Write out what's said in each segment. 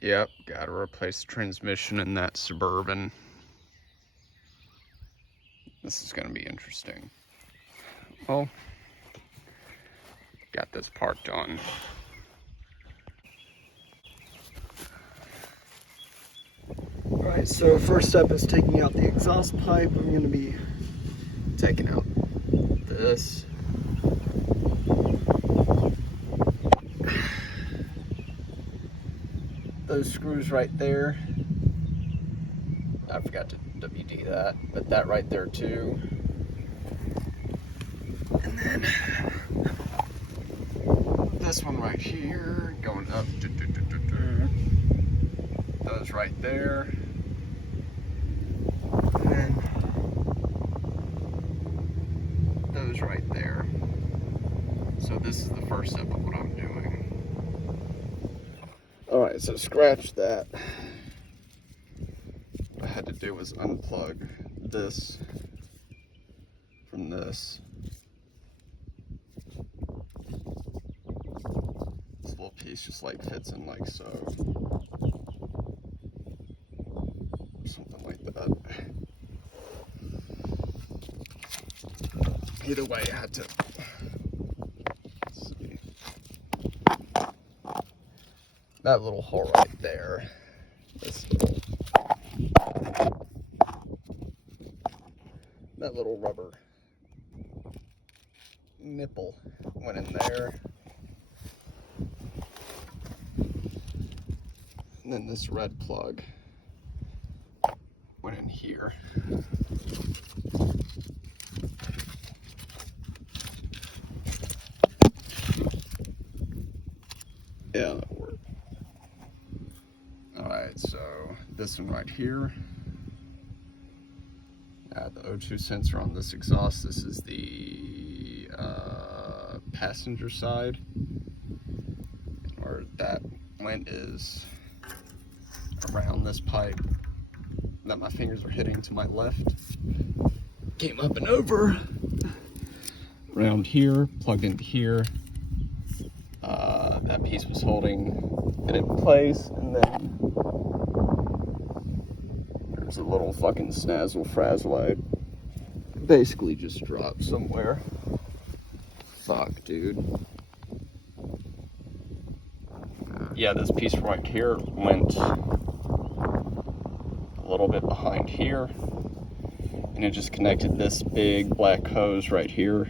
Yep, gotta replace the transmission in that Suburban. This is gonna be interesting. Well, got this part done. Alright, so first step is taking out the exhaust pipe. I'm going to be taking out this. Those screws right there. I forgot to WD that, but that right there too. And then this one right here, going up. Those right there. And then those right there. So this is the first step of what I'm doing. Alright, so scratch that. What I had to do was unplug this from this. This little piece just like fits in like so. Something like that. Either way, I had to see. That little hole right there. This little, that little rubber nipple went in there. And then this red plug went in here. Yeah, that worked. Alright, so this one right here. The O2 sensor on this exhaust. This is the passenger side. Where that went is around this pipe that my fingers are hitting to my left. Came up and over. Around here, plugged into here. That piece was holding it in place, and then there's a little fucking snazzle frazzle I basically just dropped somewhere. Fuck, dude. Yeah, this piece right here went a little bit behind here, and it just connected this big black hose right here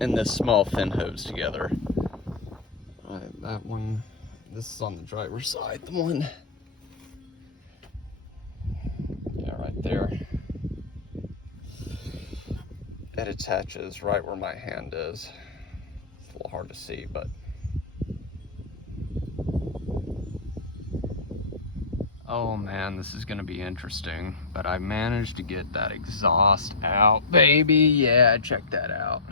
and this small fin hose together. That one, this is on the driver's side, the one, yeah, right there. It attaches right where my hand is. It's a little hard to see, but oh man, this is gonna be interesting. But I managed to get that exhaust out, baby. Yeah, check that out.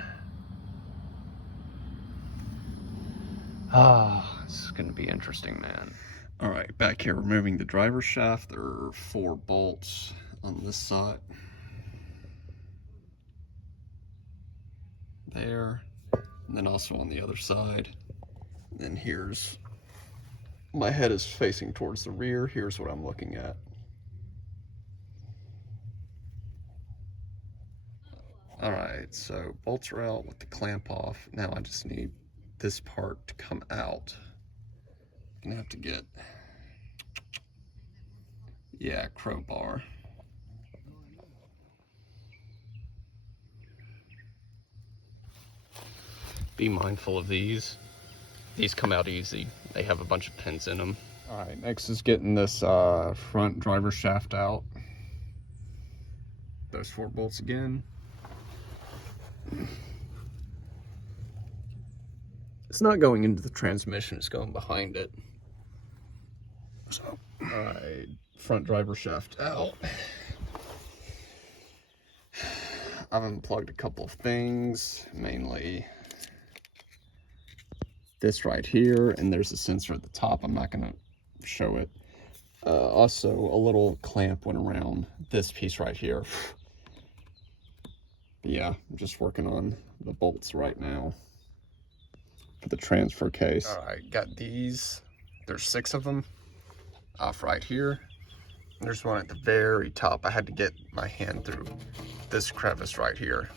Ah, this is gonna be interesting, man. All right, back here, removing the driver's shaft. There are 4 bolts on this side. There, and then also on the other side. And then here's, my head is facing towards the rear. Here's what I'm looking at. All right, so bolts are out with the clamp off. Now I just need this part to come out. I'm gonna have to get, yeah, crowbar. Be mindful of these. These come out easy. They have a bunch of pins in them. All right, next is getting this front driver shaft out. Those 4 bolts again. It's not going into the transmission, it's going behind it. So, all right, front driver shaft out. I've unplugged a couple of things, mainly this right here, and there's a sensor at the top. I'm not gonna show it. Also, a little clamp went around this piece right here. But yeah, I'm just working on the bolts right now for the transfer case. All right, got these There's 6 of them off right here. And there's one at the very top. I had to get my hand through this crevice right here.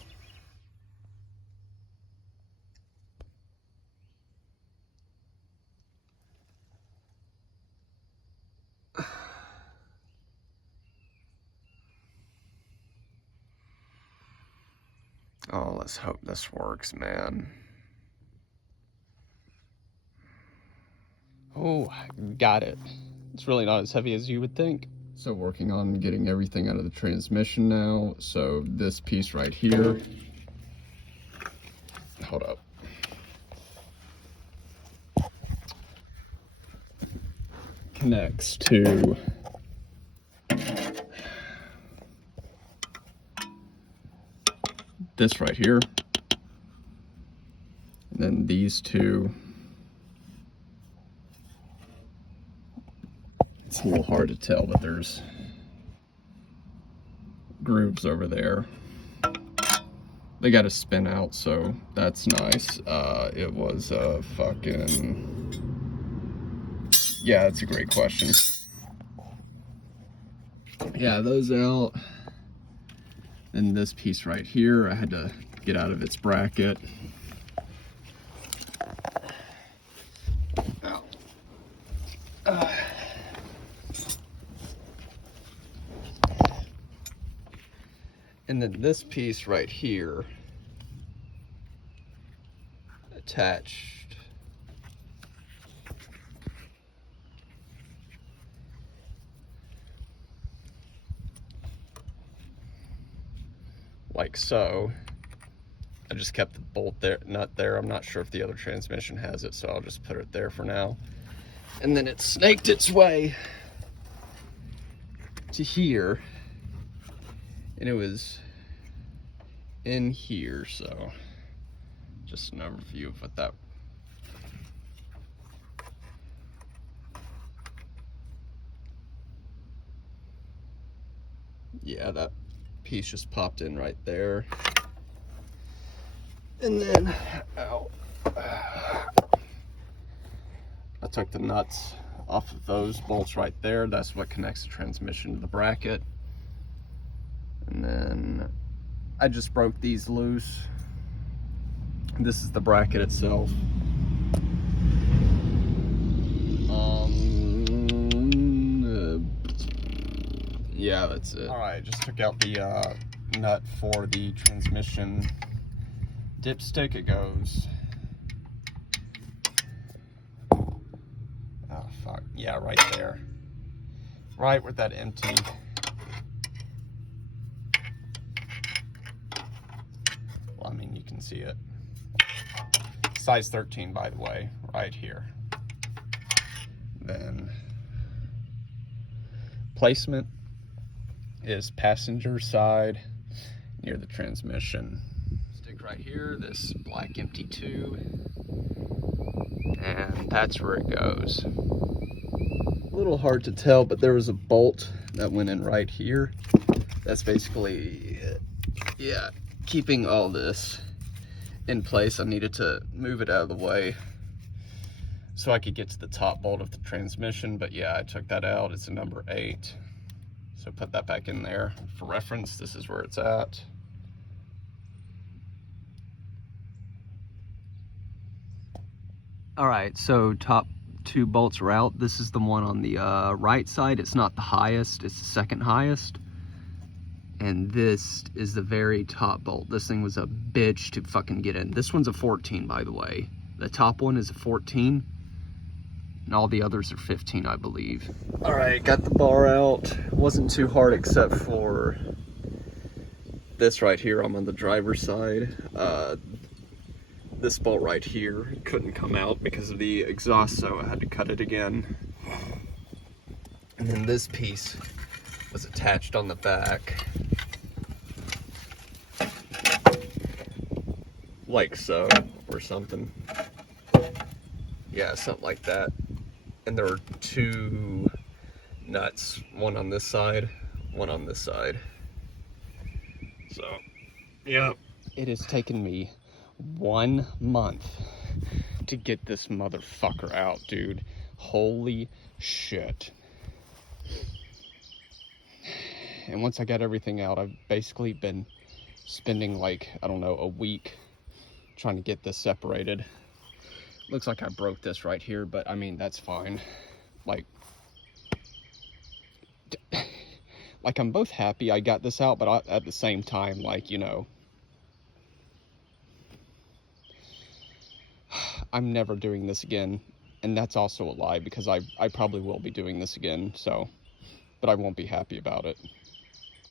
Oh, let's hope this works, man. Oh, got it. It's really not as heavy as you would think. So working on getting everything out of the transmission now. So this piece right here, hold up. Connects to this right here. And then these two. It's a little hard to tell, but there's grooves over there. They got to spin out, so that's nice. It was a fucking... Yeah, that's a great question. Yeah, those out. And this piece right here, I had to get out of its bracket. And then this piece right here, attached like so. I just kept the bolt there, nut there. I'm not sure if the other transmission has it, so I'll just put it there for now. And then it snaked its way to here, and it was in here, so just an overview of what that. Yeah, that piece just popped in right there. And then, ow, I took the nuts off of those bolts right there. That's what connects the transmission to the bracket. And then I just broke these loose. This is the bracket itself. Yeah, that's it. All right, just took out the nut for the transmission dipstick. It goes, oh fuck, yeah, right there, right with that empty. Well, I mean, you can see it. Size 13, by the way, right here. Then placement is passenger side near the transmission. Stick right here, this black empty tube, and that's where it goes. A little hard to tell, but there was a bolt that went in right here. That's basically, yeah, keeping all this in place. I needed to move it out of the way so I could get to the top bolt of the transmission, but yeah, I took that out. It's a number 8. So put that back in there. For reference, this is where it's at. All right, so top 2 bolts are out. This is the one on the right side. It's not the highest, it's the second highest. And this is the very top bolt. This thing was a bitch to fucking get in. This one's a 14, by the way. The top one is a 14. And all the others are 15, I believe. All right, got the bar out. Wasn't too hard except for this right here. I'm on the driver's side. This bolt right here couldn't come out because of the exhaust, so I had to cut it again. And then this piece was attached on the back, like so, or something. Yeah, something like that. And there were 2 nuts, one on this side, one on this side. So, yeah. It has taken me 1 month to get this motherfucker out, dude. Holy shit. And once I got everything out, I've basically been spending like, I don't know, a week trying to get this separated. Looks like I broke this right here, but I mean, that's fine. Like I'm both happy I got this out, but at the same time, like, you know, I'm never doing this again. And that's also a lie, because I probably will be doing this again, so, but I won't be happy about it.